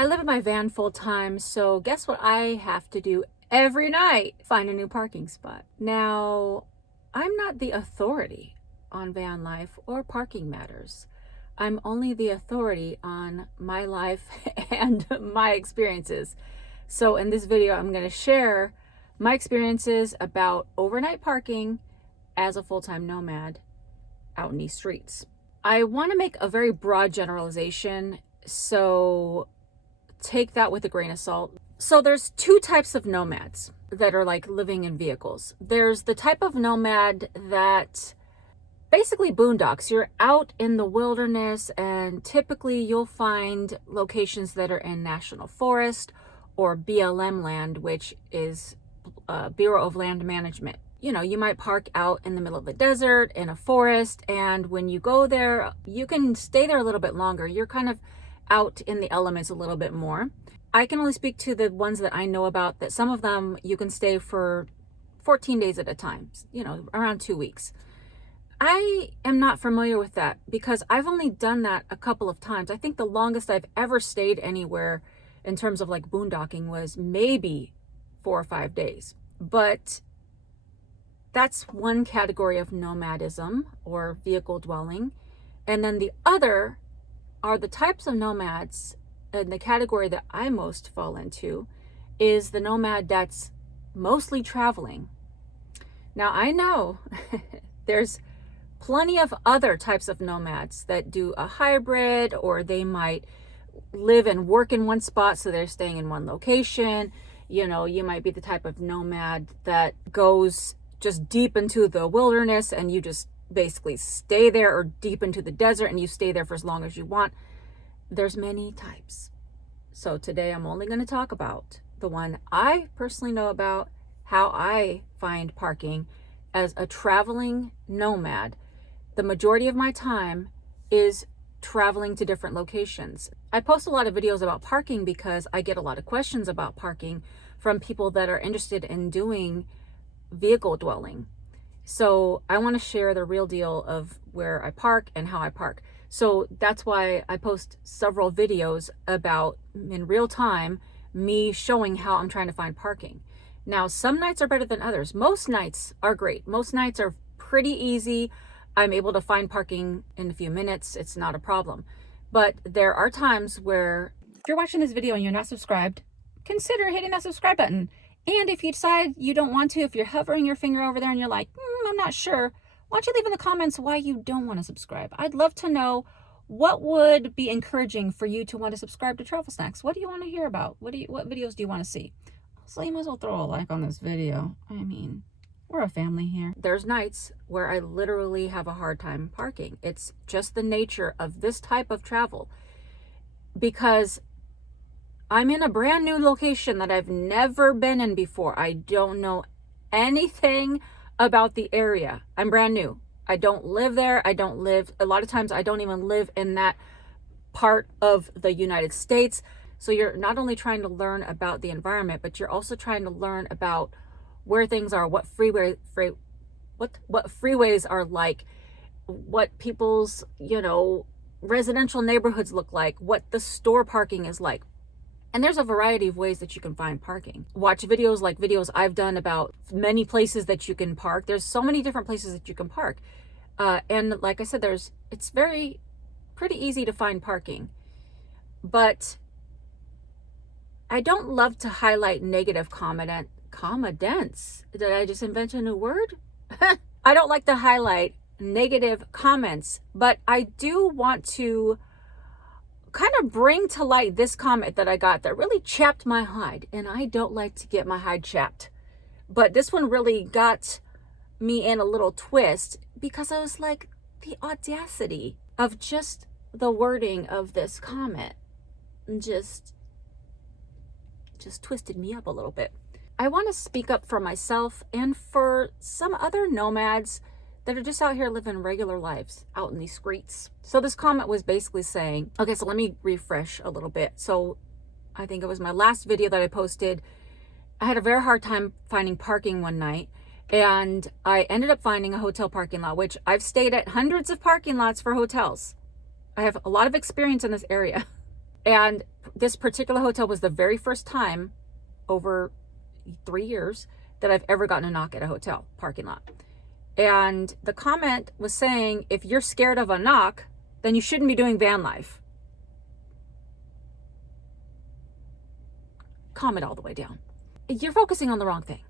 I live in my van full time, so guess what I have to do every night? Find a new parking spot. Now, I'm not the authority on van life or parking matters. I'm only the authority on my life and my experiences. So in this video, I'm going to share my experiences about overnight parking as a full-time nomad out in these streets. I want to make a very broad generalization, so take that with a grain of salt. So there's two types of nomads that are like living in vehicles. There's the type of nomad that basically boondocks. You're out in the wilderness, and typically you'll find locations that are in national forest or BLM land, which is Bureau of Land Management. You know, you might park out in the middle of the desert in a forest, and when you go there, you can stay there a little bit longer. You're kind of out in the elements a little bit more. I can only speak to the ones that I know about, that some of them you can stay for 14 days at a time, you know, around 2 weeks. I am not familiar with that because I've only done that a couple of times. I think the longest I've ever stayed anywhere in terms of like boondocking was maybe 4 or 5 days. But that's one category of nomadism or vehicle dwelling. And then the other are the types of nomads, and the category that I most fall into is the nomad that's mostly traveling. Now, I know there's plenty of other types of nomads that do a hybrid, or they might live and work in one spot, so they're staying in one location. You know, you might be the type of nomad that goes just deep into the wilderness and you just basically stay there, or deep into the desert and you stay there for as long as you want. There's many types. So today I'm only going to talk about the one I personally know about, how I find parking as a traveling nomad. The majority of my time is traveling to different locations. I post a lot of videos about parking because I get a lot of questions about parking from people that are interested in doing vehicle dwelling. So I want to share the real deal of where I park and how I park. So that's why I post several videos about, in real time, me showing how I'm trying to find parking. Now, some nights are better than others. Most nights are great. Most nights are pretty easy. I'm able to find parking in a few minutes. It's not a problem. But there are times where, if you're watching this video and you're not subscribed, consider hitting that subscribe button. And if you decide you don't want to, if you're hovering your finger over there and you're like, I'm not sure, why don't you leave in the comments why you don't want to subscribe? I'd love to know what would be encouraging for you to want to subscribe to Travel Snacks. What do you want to hear about? What videos do you want to see? So you might as well throw a like on this video. I mean, we're a family here. There's nights where I literally have a hard time parking. It's just the nature of this type of travel, because I'm in a brand new location that I've never been in before. I don't know anything about the area. I'm brand new. I don't live there. A lot of times I don't even live in that part of the United States. So you're not only trying to learn about the environment, but you're also trying to learn about where things are, what freeways are like, what people's, residential neighborhoods look like, what the store parking is like. And there's a variety of ways that you can find parking. Watch videos like videos I've done about many places that you can park. There's so many different places that you can park. And like I said, it's pretty easy to find parking. But I don't love to highlight negative comments. Did I just invent a new word? I don't like to highlight negative comments, but I do want to kind of bring to light this comment that I got that really chapped my hide, and I don't like to get my hide chapped, but this one really got me in a little twist, because I was like, the audacity of just the wording of this comment just twisted me up a little bit. I want to speak up for myself and for some other nomads that are just out here living regular lives out in these streets. So this comment was basically saying, okay, so let me refresh a little bit. So I think it was my last video that I posted. I had a very hard time finding parking one night, and I ended up finding a hotel parking lot, which I've stayed at hundreds of parking lots for hotels. I have a lot of experience in this area. And this particular hotel was the very first time over 3 years that I've ever gotten a knock at a hotel parking lot. And the comment was saying, if you're scared of a knock, then you shouldn't be doing van life. Calm it all the way down. You're focusing on the wrong thing.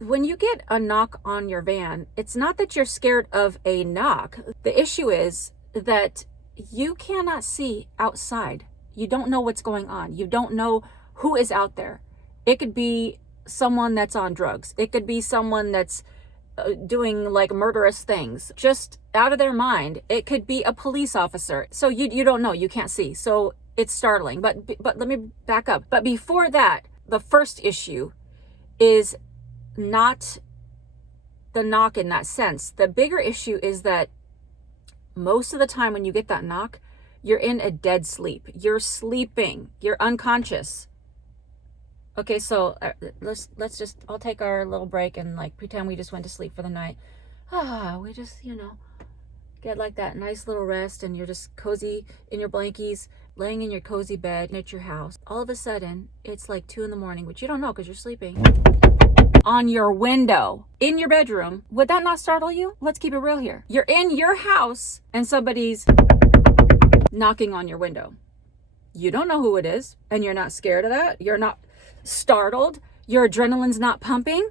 When you get a knock on your van, it's not that you're scared of a knock. The issue is that you cannot see outside. You don't know what's going on. You don't know who is out there. It could be someone that's on drugs. It could be someone that's doing like murderous things, just out of their mind. It could be a police officer. So you don't know. You can't see. So it's startling. But let me back up. But before that, the first issue is not the knock in that sense. The bigger issue is that most of the time when you get that knock, you're in a dead sleep. You're sleeping. You're unconscious. Okay, so let's just, I'll take our little break and like pretend we just went to sleep for the night. We just, get like that nice little rest, and you're just cozy in your blankies, laying in your cozy bed at your house. All of a sudden, it's like 2 a.m, which you don't know because you're sleeping. On your window, in your bedroom. Would that not startle you? Let's keep it real here. You're in your house and somebody's knocking on your window. You don't know who it is, and you're not scared of that. You're not startled. Your adrenaline's not pumping.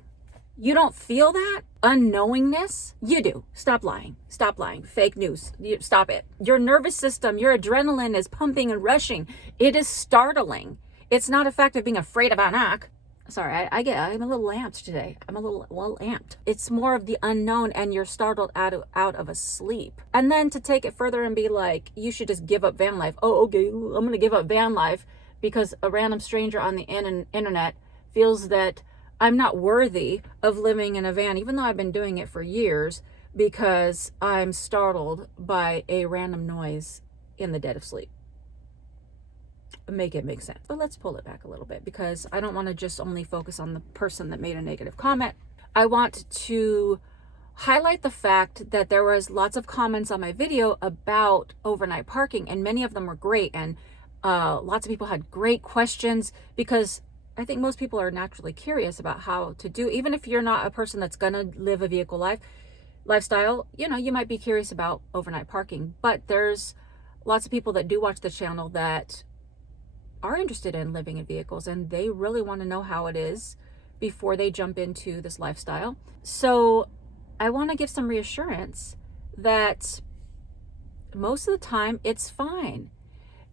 You don't feel that unknowingness. You do. Stop lying. Stop lying. Fake news. Stop it. Your nervous system, your adrenaline is pumping and rushing. It is startling. It's not a fact of being afraid of a knock. Sorry, I'm a little amped today. I'm a little amped. It's more of the unknown, and you're startled out of a sleep. And then to take it further and be like, you should just give up van life. Oh, okay, I'm going to give up van life because a random stranger on the internet feels that I'm not worthy of living in a van, even though I've been doing it for years, because I'm startled by a random noise in the dead of sleep. Make it make sense. But let's pull it back a little bit, because I don't want to just only focus on the person that made a negative comment. I want to highlight the fact that there was lots of comments on my video about overnight parking, and many of them were great, and lots of people had great questions, because I think most people are naturally curious about how to do, even if you're not a person that's gonna live a vehicle lifestyle, you might be curious about overnight parking. But there's lots of people that do watch the channel that are interested in living in vehicles, and they really want to know how it is before they jump into this lifestyle. So I want to give some reassurance that most of the time it's fine.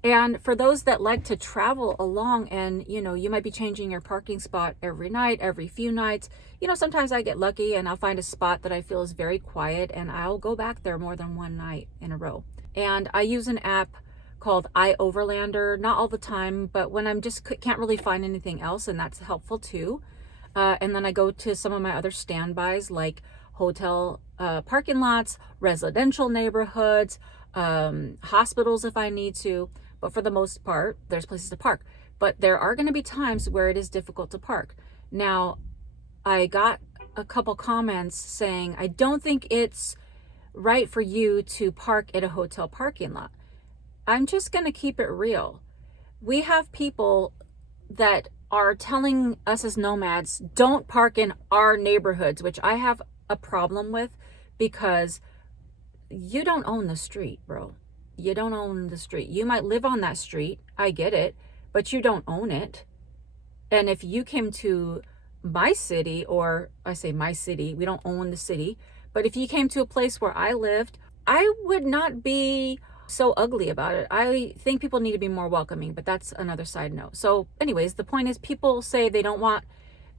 And for those that like to travel along, and you might be changing your parking spot every night, every few nights, sometimes I get lucky and I'll find a spot that I feel is very quiet, and I'll go back there more than one night in a row. And I use an app called iOverlander, not all the time, but when I'm just can't really find anything else, and that's helpful too. And then I go to some of my other standbys, like hotel parking lots, residential neighborhoods, hospitals if I need to. But for the most part, there's places to park. But there are going to be times where it is difficult to park. Now, I got a couple comments saying, I don't think it's right for you to park at a hotel parking lot. I'm just going to keep it real. We have people that are telling us as nomads, don't park in our neighborhoods, which I have a problem with, because you don't own the street, bro. You don't own the street. You might live on that street. I get it, but you don't own it. And if you came to my city, or I say my city, we don't own the city, but if you came to a place where I lived, I would not be so ugly about it. I think people need to be more welcoming, but that's another side note. So anyways, the point is, people say they don't want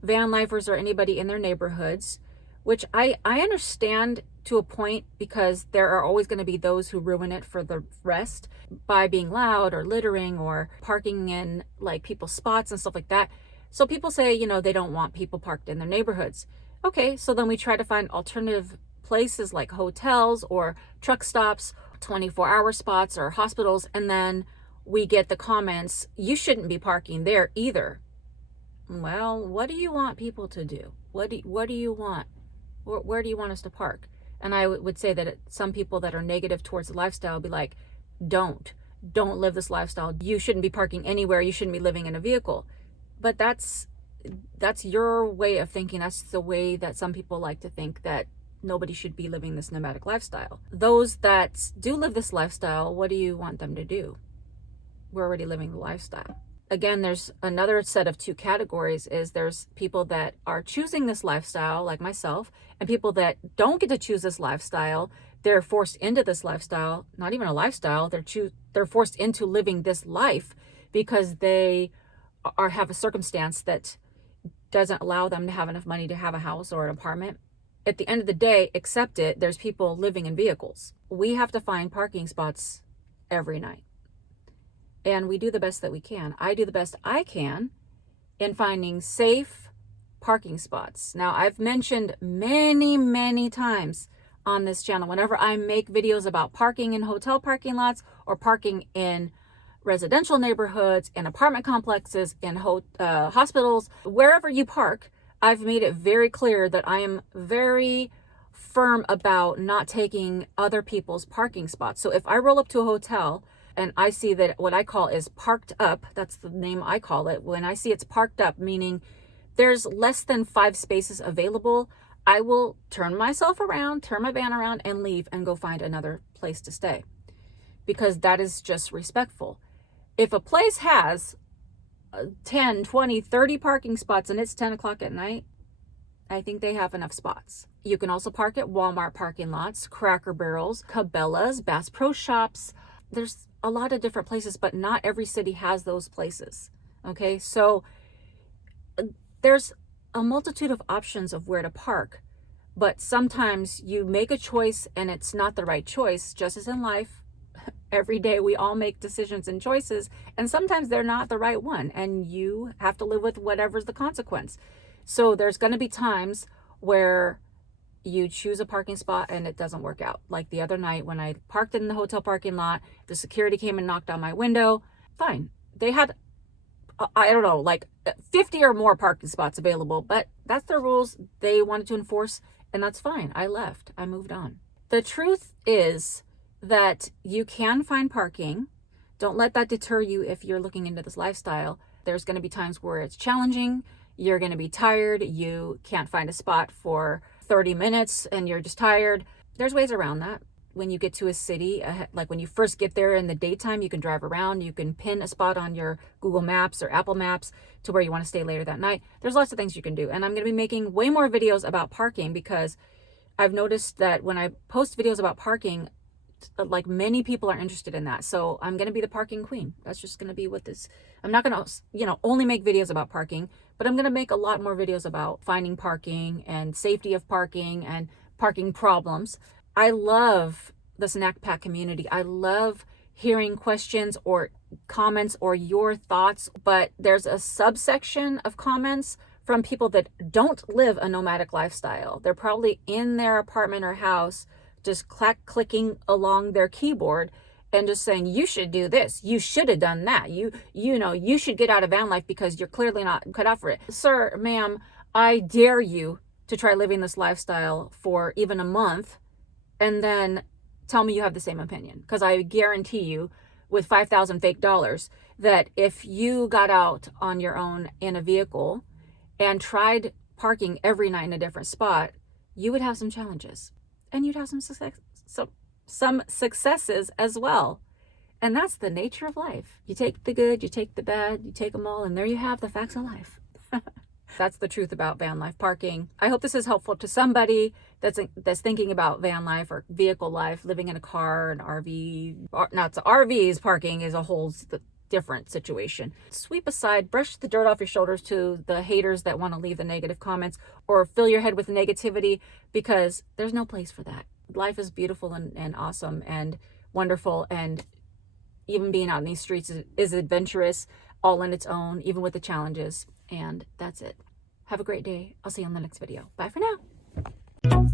van lifers or anybody in their neighborhoods, which I understand to a point, because there are always going to be those who ruin it for the rest by being loud or littering or parking in like people's spots and stuff like that. So people say, they don't want people parked in their neighborhoods. Okay, so then we try to find alternative places like hotels or truck stops, 24-hour spots or hospitals, and then we get the comments, you shouldn't be parking there either. Well, what do you want people to do? What do you want? Where do you want us to park? And I would say that some people that are negative towards the lifestyle would be like, don't don't live this lifestyle. You shouldn't be parking anywhere. You shouldn't be living in a vehicle. But that's your way of thinking. That's the way that some people like to think, that nobody should be living this nomadic lifestyle. Those that do live this lifestyle, what do you want them to do? We're already living the lifestyle. Again, there's another set of two categories. Is there's people that are choosing this lifestyle, like myself, and people that don't get to choose this lifestyle. They're forced into this lifestyle, not even a lifestyle. They're forced into living this life because they have a circumstance that doesn't allow them to have enough money to have a house or an apartment. At the end of the day, accept it, there's people living in vehicles. We have to find parking spots every night. And we do the best that we can. I do the best I can in finding safe parking spots. Now, I've mentioned many times on this channel, whenever I make videos about parking in hotel parking lots or parking in residential neighborhoods, in apartment complexes, in hospitals, wherever you park, I've made it very clear that I am very firm about not taking other people's parking spots. So if I roll up to a hotel and I see that what I call is parked up, that's the name I call it. When I see it's parked up, meaning there's less than 5 spaces available, I will turn myself around, turn my van around and leave and go find another place to stay, because that is just respectful. If a place has 10, 20, 30 parking spots and it's 10 o'clock at night, I think they have enough spots. You can also park at Walmart parking lots, Cracker Barrels, Cabela's, Bass Pro Shops. There's a lot of different places, but not every city has those places. Okay, so there's a multitude of options of where to park, but sometimes you make a choice and it's not the right choice. Just as in life, every day we all make decisions and choices, and sometimes they're not the right one, and you have to live with whatever's the consequence. So there's going to be times where you choose a parking spot and it doesn't work out. Like the other night when I parked in the hotel parking lot, the security came and knocked on my window. Fine. They had, I don't know, like 50 or more parking spots available, but that's their rules they wanted to enforce, and that's fine. I left. I moved on. The truth is that you can find parking. Don't let that deter you if you're looking into this lifestyle. There's going to be times where it's challenging. You're going to be tired. You can't find a spot for 30 minutes and you're just tired. There's ways around that. When you get to a city, like when you first get there in the daytime, you can drive around. You can pin a spot on your Google Maps or Apple Maps to where you want to stay later that night. There's lots of things you can do. And I'm going to be making way more videos about parking, because I've noticed that when I post videos about parking, like many people are interested in that. So I'm going to be the parking queen. That's just going to be what this, I'm not going to, only make videos about parking, but I'm going to make a lot more videos about finding parking and safety of parking and parking problems. I love the Snack Pack community. I love hearing questions or comments or your thoughts, but there's a subsection of comments from people that don't live a nomadic lifestyle. They're probably in their apartment or house, just clicking along their keyboard and just saying, you should do this, you should have done that, you should get out of van life because you're clearly not cut out for it. Sir, ma'am, I dare you to try living this lifestyle for even a month and then tell me you have the same opinion, because I guarantee you with 5,000 fake dollars that if you got out on your own in a vehicle and tried parking every night in a different spot, you would have some challenges. And you'd have some successes as well. And that's the nature of life. You take the good, you take the bad, you take them all, and there you have the facts of life. That's the truth about van life parking. I hope this is helpful to somebody that's thinking about van life or vehicle life, living in a car, an RV. Now, it's RVs parking is a whole different situation. Sweep aside, brush the dirt off your shoulders to the haters that want to leave the negative comments or fill your head with negativity, because there's no place for that. Life is beautiful and awesome and wonderful, and even being out in these streets is adventurous all in its own, even with the challenges. And that's it. Have a great day. I'll see you on the next video. Bye for now.